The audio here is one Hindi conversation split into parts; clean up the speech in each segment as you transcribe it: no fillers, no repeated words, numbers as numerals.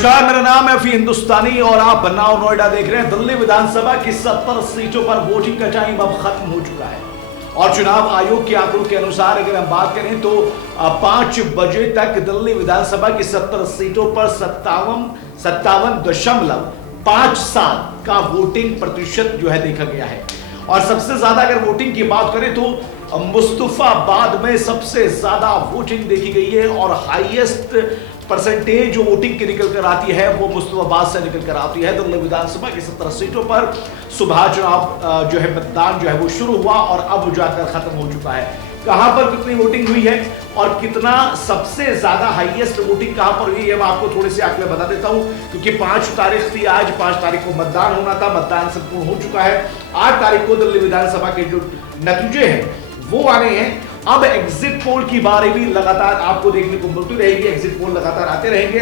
नमस्कार, मेरा नाम है फी हिंदुस्तानी और आप बनाओ नोएडा देख रहे हैं। दिल्ली विधानसभा की 70 सीटों पर वोटिंग का टाइम अब खत्म हो चुका है और चुनाव आयोग के आंकड़ों के अनुसार अगर हम बात करें तो 5 बजे तक दिल्ली विधानसभा की 70 सीटों पर 57.57 का वोटिंग प्रतिशत जो है देखा गया है। और सबसे ज्यादा अगर वोटिंग की बात करें तो मुस्तफाबाद में सबसे ज्यादा वोटिंग देखी गई है और हाईएस्ट परसेंटेज जो वोटिंग की निकल कर आती है वो मुस्तफाबाद से निकल कर आती है। दिल्ली विधानसभा की 70 सीटों पर सुबह चुनाव जो है मतदान जो है वो शुरू हुआ और अब जाकर खत्म हो चुका है। कहां पर कितनी वोटिंग हुई है और कितना सबसे ज्यादा हाईएस्ट वोटिंग कहां पर हुई है मैं आपको थोड़े से आंकड़े बता देता हूं, क्योंकि 5 तारीख थी, आज 5 तारीख को मतदान होना था, मतदान संपूर्ण हो चुका है। 8 तारीख को दिल्ली विधानसभा के जो नतीजे हैं वो आ रहे हैं। अब एग्जिट पोल की बारी भी लगातार आपको देखने को मिलती रहेगी, एग्जिट पोल लगातार आते रहेंगे।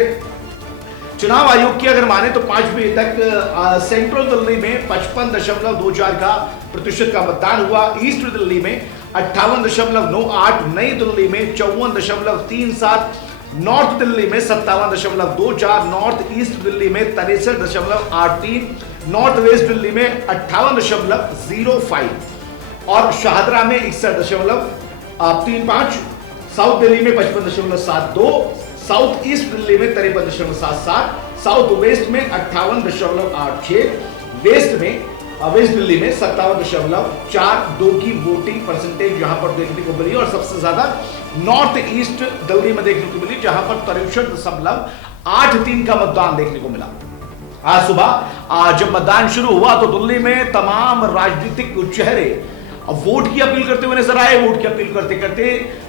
चुनाव आयोग की अगर माने तो 5 बजे तक सेंट्रल दिल्ली में 55.24 का प्रतिशत का मतदान हुआ, ईस्ट दिल्ली में 58.98, नई दिल्ली में 54.37, नॉर्थ दिल्ली में 57.24, नॉर्थ ईस्ट दिल्ली में 63.83, नॉर्थ वेस्ट दिल्ली में 58.05 और शाहदरा में 61.35, साउथ दिल्ली में 55.72, साउथ ईस्ट दिल्ली में 53.77, साउथ वेस्ट में 58.86, वेस्ट दिल्ली में 57.42 की वोटिंग परसेंटेज यहां पर देखने को मिली और सबसे ज्यादा नॉर्थ ईस्ट दिल्ली में देखने को मिली जहां पर 63.83 का मतदान देखने को मिला। आज सुबह जब मतदान शुरू हुआ तो दिल्ली में तमाम राजनीतिक चेहरे अब वोट की अपील करते हुए नजर आए। वोट की अपील करते करते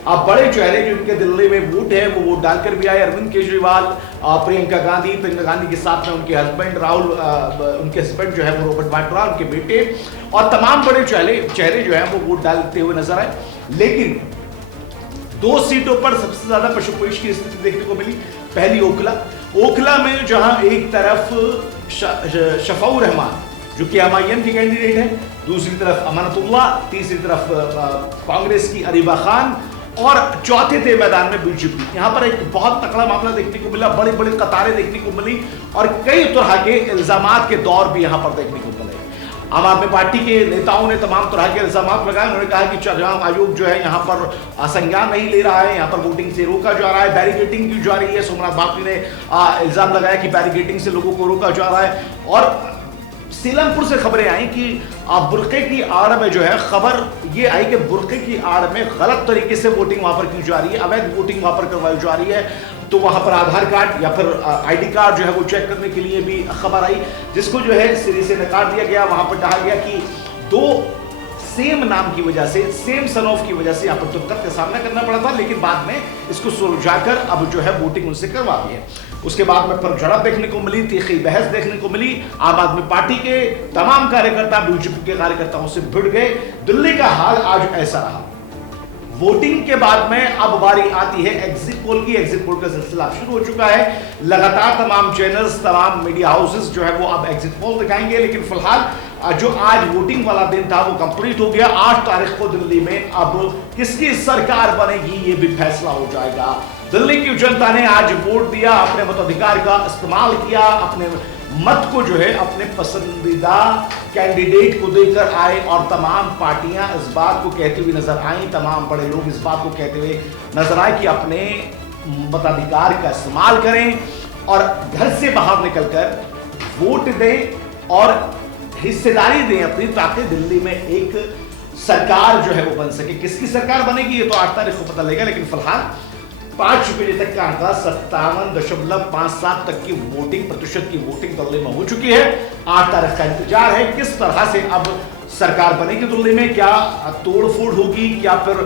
अब बड़े चेहरे जिनके दिल्ली में वोट है वो वोट डालकर भी आए। अरविंद केजरीवाल, प्रियंका गांधी के साथ में उनके हस्बैंड राहुल, उनके हस्बैंड जो है वो रॉबर्ट वाड्रा, उनके बेटे और तमाम बड़े चेहरे जो है वो वोट डालते हुए नजर आए। लेकिन 2 सीटों पर सबसे ज्यादा पशुपेश की स्थिति देखने को मिली। पहली ओखला में जहां एक तरफ शफाउर रहमान जो कि एमआईएम की कैंडिडेट है, दूसरी तरफ अमानतुल्लाह, तीसरी तरफ कांग्रेस की अरीबा खान और चौथे थे मैदान में बीजेपी। यहां पर एक बहुत तगड़ा मामला देखने को मिला, बड़ी बड़ी कतारें देखने को मिली और कई तरह के इल्जामात के दौर भी यहां पर देखने को मिले। आम आदमी पार्टी के नेताओं ने तमाम तरह के इल्जामात लगाए। उन्होंने कहा कि चुनाव आयोग जो है यहाँ पर संज्ञान नहीं ले रहा है, यहाँ पर वोटिंग से रोका जा रहा है, बैरिकेडिंग की जा रही है। सोमनाथ बापी ने इल्जाम लगाया कि बैरिकेडिंग से लोगों को रोका जा रहा है। और सीलमपुर से खबरें आई कि बुर्के की आड़ में जो है खबर ये आई कि बुर्के की आड़ में गलत तरीके से वोटिंग वहां पर की जा रही है, अवैध वोटिंग वहां पर करवाई जा रही है। तो वहां पर आधार कार्ड या फिर आईडी कार्ड जो है वो चेक करने के लिए भी खबर आई, जिसको जो है सिरे से नकार दिया गया। वहां पर कहा गया कि 2 सेम नाम की वजह से, सेम सन ऑफ की वजह से यहाँ पर दिक्कत का सामना करना पड़ा था, लेकिन बाद में इसको सुलझाकर अब जो है वोटिंग उनसे करवा दी है। उसके बाद में फिर झड़प देखने को मिली, तीखी बहस देखने को मिली। आम आदमी पार्टी के तमाम कार्यकर्ता बीजेपी के कार्यकर्ताओं से भिड़ गए। दिल्ली का हाल आज ऐसा रहा। वोटिंग के बाद में अब बारी आती है एग्जिट पोल की। एग्जिट पोल का सिलसिला शुरू हो चुका है। लगातार तमाम चैनल्स, तमाम मीडिया हाउसेस जो है वो अब एग्जिट पोल दिखाएंगे, लेकिन फिलहाल जो आज वोटिंग वाला दिन था वो कंप्लीट हो गया। 8 तारीख को दिल्ली में अब किसकी सरकार बनेगी ये भी फैसला हो जाएगा। दिल्ली की जनता ने आज वोट दिया, अपने मताधिकार का इस्तेमाल किया, अपने मत को जो है अपने पसंदीदा कैंडिडेट को देकर आए और तमाम पार्टियां इस बात को कहती हुई नजर आई, तमाम बड़े लोग इस बात को कहते हुए नजर आए कि अपने मताधिकार का इस्तेमाल करें और घर से बाहर निकलकर वोट दें और हिस्सेदारी दें अपनी, ताकि दिल्ली में एक सरकार जो है वो बन सके। किसकी सरकार बनेगी ये तो 8 तारीख को पता लगेगा, लेकिन फिलहाल 5 बजे तक का आंकड़ा 57.57 तक की वोटिंग प्रतिशत की वोटिंग दिल्ली में हो चुकी है। 8 तारीख का इंतजार है किस तरह से अब सरकार बनेगी दिल्ली में, क्या तोड़फोड़ होगी, क्या फिर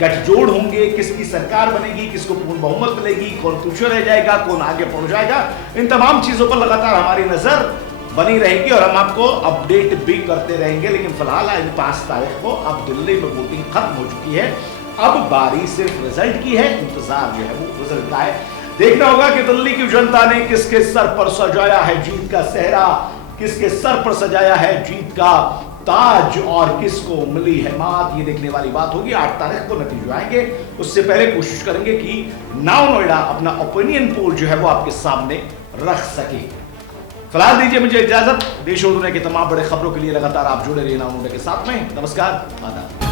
गठजोड़ होंगे, किसकी सरकार बनेगी, किसको पूर्ण बहुमत मिलेगी, कौन पीछे रह जाएगा, कौन आगे पहुंच जाएगा। इन तमाम चीजों पर लगातार हमारी नजर बनी रहेगी और हम आपको अपडेट भी करते रहेंगे। लेकिन फिलहाल आज 5 तारीख को अब दिल्ली में वोटिंग खत्म हो चुकी है। अब बारी सिर्फ रिजल्ट की है, इंतजार जो है वो रिजल्ट का है। देखना होगा कि दिल्ली की जनता ने किसके सर पर सजाया है जीत का सेहरा, किसके सर पर सजाया है जीत का ताज और किसको मिली है मात, ये देखने वाली बात होगी। 8 तारीख को नतीजे आएंगे, उससे पहले कोशिश करेंगे कि नाउ नोएडा अपना ओपिनियन पोल जो है वो आपके सामने रख सके। फिलहाल दीजिए मुझे इजाजत। देश और दुनिया की तमाम बड़े खबरों के लिए लगातार आप जुड़े रहिए नाउ इंडिया के साथ में। नमस्कार, आदाब।